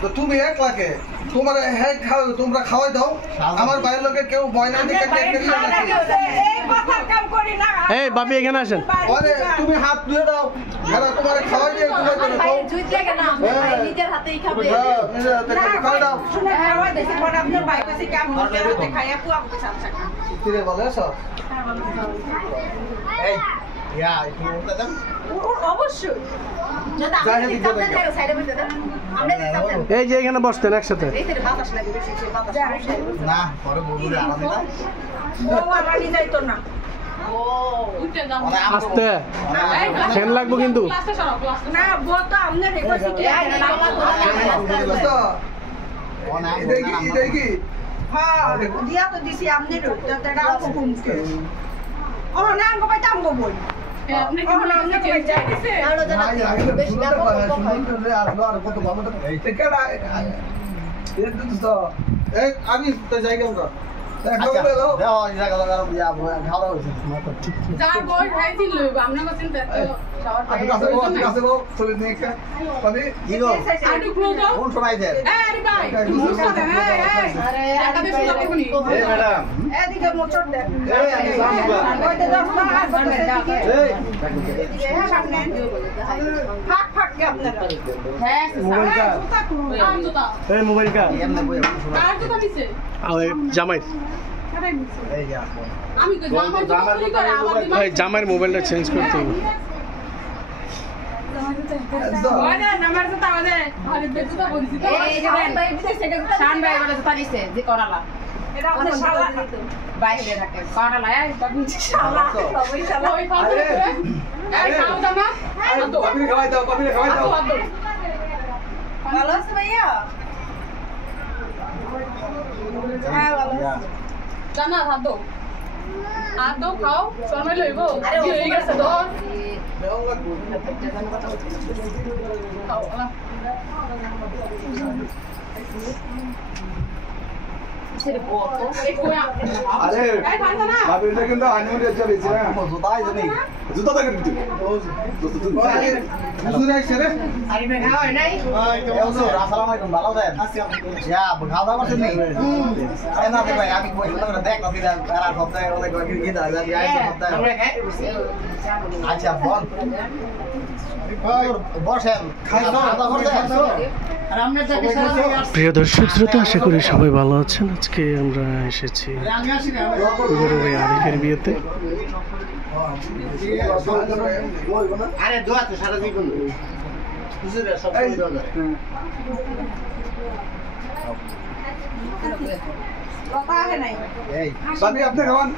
তো তুমি একলা কে তোমার হ্যাঁ খাও তোমরা খাওয়াই দাও আমার বাইরের লোকে কেউ বয়না দিকে এই বাপি এখানে আসেন আরে তুমি হাত ধুয়ে দাও এরা তোমার খাওয়াই দিয়ে তুমি করে দাও জুইত লাগে না নিজের হাতেই খাবে নিজের হাতে খাওয়াই দাও শুনে খাওয়াই দেশে পড়া আপনার ভাই কাছে কাম নিজের হাতে খাইয়া পুয়া আমাকে সাথে কি রে বলে সব এই ইয়া একটু উঠতে দেন অবশ্যই যদি আপনি সামনে যাও সাইডে বসে দেন আমরা যে সামনে এই যে এখানে বসতেন একসাথে এই যে বাতাস লাগে বেশি বাতাস না পরে বলবো আলাদা না ও আমার যাইতো না ও আস্তে ফ্যান লাগবো কিন্তু না বত আমনে রেখেছি কি কি হ্যাঁ দিয়া তো দিছি আমনে রুটা দাঁড়া হুকুমকে ও না আঙ্গ পাই দাম গো বই আপনি কি বলেন আপনি কি যাই দিছে আলো জানা বেশি দাম আমি তো যাই কেমন যা বই ভাই দিল আমরা কোন তে তো আটু ক্লো দাও কোন সময় দেন আরে ভাই মুসা দেন আরে টাকা দিয়ে শুরু করবনি এই ম্যাডাম এদিকে মোচড় দেন এই সামবা কইতে দাও না আর বলতে এই এদিকে সামনে ফাট ফাট কে আপনারা হ্যাঁ মোবাইলটা আম জুতা এই মোবাইলটা এমনে বই শুনো কার জুতা দিছে জামাই এই যা আমি কই জামা চুরি করে আমার দিমাগ এই জামাইয়ের মোবাইলটা চেঞ্জ করতে হবে ওরে নাম্বার জুতা আমাদের আরে বেজুতা বলিছি তো এই যে ভাই বিদেশে গেছে শান ভাই বলে জুতা দিছে যে করালা এটা আপনার শালা বাইরে থাকে করালা এই বাবু শালা সবাই শালা ওই ফালতু এই খাও জামা তো খাওয়াই দাও খাওয়াই দাও ভালো আছে ভাইয়া হ্যাঁ ভালো জানা হাতো আদো খাও সময় লইবো আরে হয়ে গেছে তো খাও আরে বাবিটা কিন্তু আনিমে চলেছে না জুতাই জানি জুতা দেখে দিতে জুতা রাখছে রে আরে ভাই খাওয়া নাই আসসালামু আলাইকুম ভালো আছেন ইয়া খাওয়া দাওয়া করছেন নি এই না ভাই আমি কই শুনলাম দেখ না দিলা আর সপ্তাহে অনেক কি দাও জানি আই সপ্তাহে আমরা খাই আচ্ছা বল বসেন খাওয়া দাওয়া করছেন আর আমরা যাকে সারা প্রিয় দর্শক শ্রোতা আশা করি সবাই ভালো আছেন আজকে আমরা এসেছি গরুরে আরিফের বিয়েতে আরে দোয়া তো সারা জীবন হুজুরে সব দোয়া কথা আছে নাই এই বাবি আপনি খাওয়ান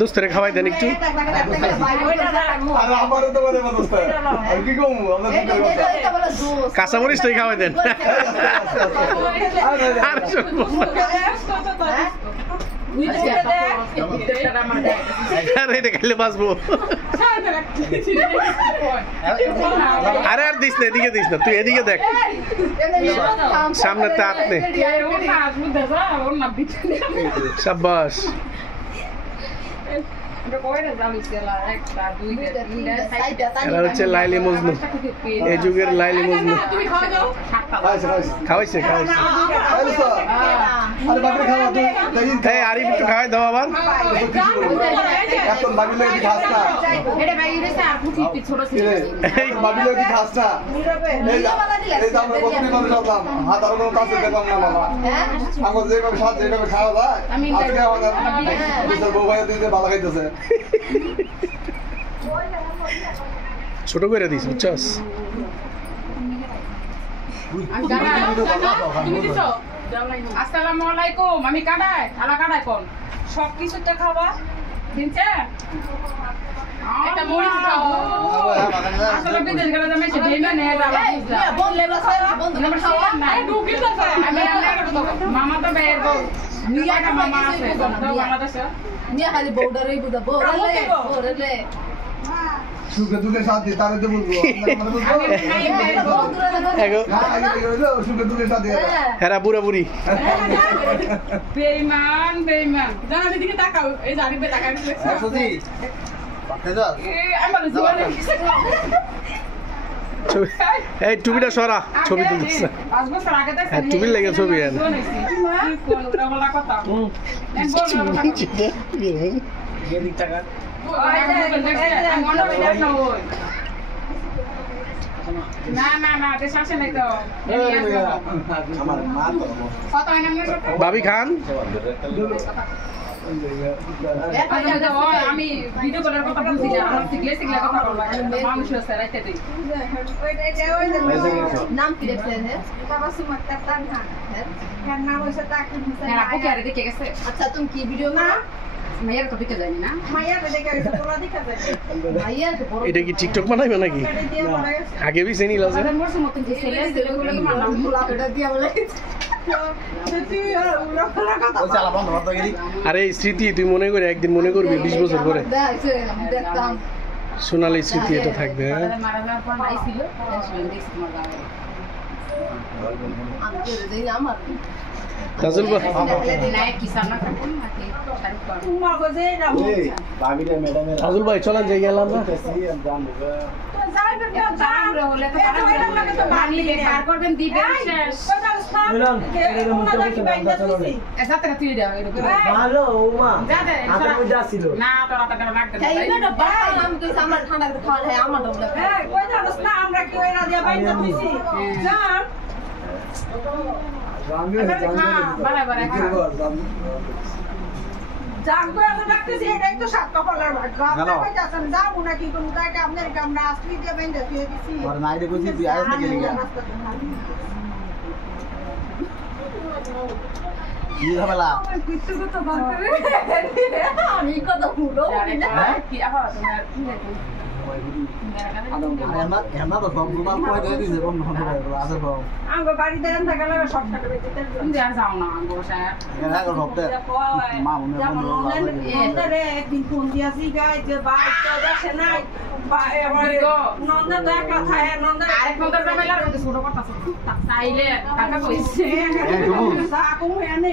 দোস্তরে খাওয়াই দেন একটু আরে আমারও তো বলে দোস্ত আর কি কম আমরা কাঁচামরিচ তো খাওয়াই দেন আর আরে এটা খাইলে বাঁচবো আরে আর দিস না এদিকে দিস না তুই এদিকে দেখ সামনে তাক নে সাব্বাস এরা হচ্ছে লাইলি মজনু এই যুগের লাইলি মজনু তুমি খাওয়া দাও খাওয়াইছে খাওয়াইছে আরে বাবি খাওয়া তুই এই আরিফ একটু খাওয়াই দাও আবার এখন বাবি লোক খাস না এটা ভাই রে স্যার খুব ছোট ছিল এই বাবি লোক খাস না এই যে আমরা কতদিন মানুষ আসলাম হাত আর কোনো কাছে দেখলাম না বাবা আমার যেভাবে সাথে যেভাবে খাওয়া যায় আজকে আমাদের দুটো বউ ভাই দিতে ভালো খাইতেছে ছোট করে দিস বুঝছস তুমি দিছো আসসালামু আলাইকুম আমি কাটাই আলা কাটাই কোন সব কিছুতে খাওয়া কিনছে একটা মরিচ খাও আসলে বিদেশ গেলে আমি সে ভেবে নিয়ে যাবো বললে বন্ধ খাওয়া আরে ঢুকিস না মামা তো বের গো নিয়াটা মামা আছে বাংলাদেশে নিয়ে খালি বর্ডারেই বুঝা বর্ডারে সুখে দুঃখে সাথে তারে তো বলবো সুখে দুঃখে সাথে হেরা বুড়া বুড়ি বেঈমান বেঈমান জানা দিদিকে তাকাও এই জারিবে তাকাই সুজি পাতে দাও আমার জীবনে এই টুপিটা সরা ছবি তুলতেছে হ্যাঁ টুপির লেগে ছবি এন ভাবি খান আমি ভিডিও করার কথা বুঝি না আমার শিখলে কথা বলবো মানুষ আছে রাইতে দিই নাম কি রেখেছেন বাবা সুমত কাতান খান এর নাম হইছে তাকিব হোসেন আপু কি আরে দেখে গেছে আচ্ছা তুমি কি ভিডিও না মাইয়ার তো দেখে যায়নি না মাইয়া দেখে গেছে তোরা দেখে যাবে মাইয়া তো বড় এটা কি টিকটক বানাইবে নাকি আগে বি চেনি লাজে আরে মোর মতন যে ছেলে ছেলেগুলো কি মানাম এটা দিয়া বলে আরে স্মৃতি তুই মনে করে একদিন মনে করবি 20 বছর পরে দেখতাম সোনালী স্মৃতি এটা থাকবে হ্যাঁ মারা যাওয়ার পর আইছিল দেখছি তোমার গায়ে আমি তো দেই আমার তাজুল ভাই নায়ক কি সামনে থাকুন নাকি শাহরুখ খান তোমার গজে না তাজুল ভাই চলেন যাই গেলাম না যাইবে না তাড়াহুড়ো হলে তো তাড়াহুড়ো তো বাড়ি বের করবেন দিবেন শেষ এসা থেকে তুই দাও এরকম ভালো ওমা যা দে হাতের মধ্যে আসিল না তোরা তো লাগতে না এই না বাবা আমি তো আমার ঠান্ডা করে খাওয়া হয় আমার দম লাগে এই কই জানোস না আমরা কি ওই রাদিয়া বাইন্দা তুইছি জান বারে জান কই এত ডাকতেছি এটাই তো সাত কপালের ভাগ্য আপনি কইতাছেন যাবো নাকি কোন জায়গা আপনার কামরা আসলি দিয়ে বাইন্দা তুই দিছি আর নাইরে কইছি তুই আইস না গেলি কি ঝামেলা আমি কত পুরো কি আবার এমনা তো সব গুলা কই দিয়ে দিছে কোন আছে সব আঙ্গ বাড়িতে রান থাকলে সব টাকা বেঁচে তুমি আর যাও না বসে এরা কো সব দে মা মনে রে একদিন ফোন দিয়াছি গাই যে ভাই তো দেখে নাই নন্দা তো একা থাকে নন্দা আরেক নন্দর ঝামেলার মধ্যে ছোট কথা চাইলে টাকা কইছে সাকু এনে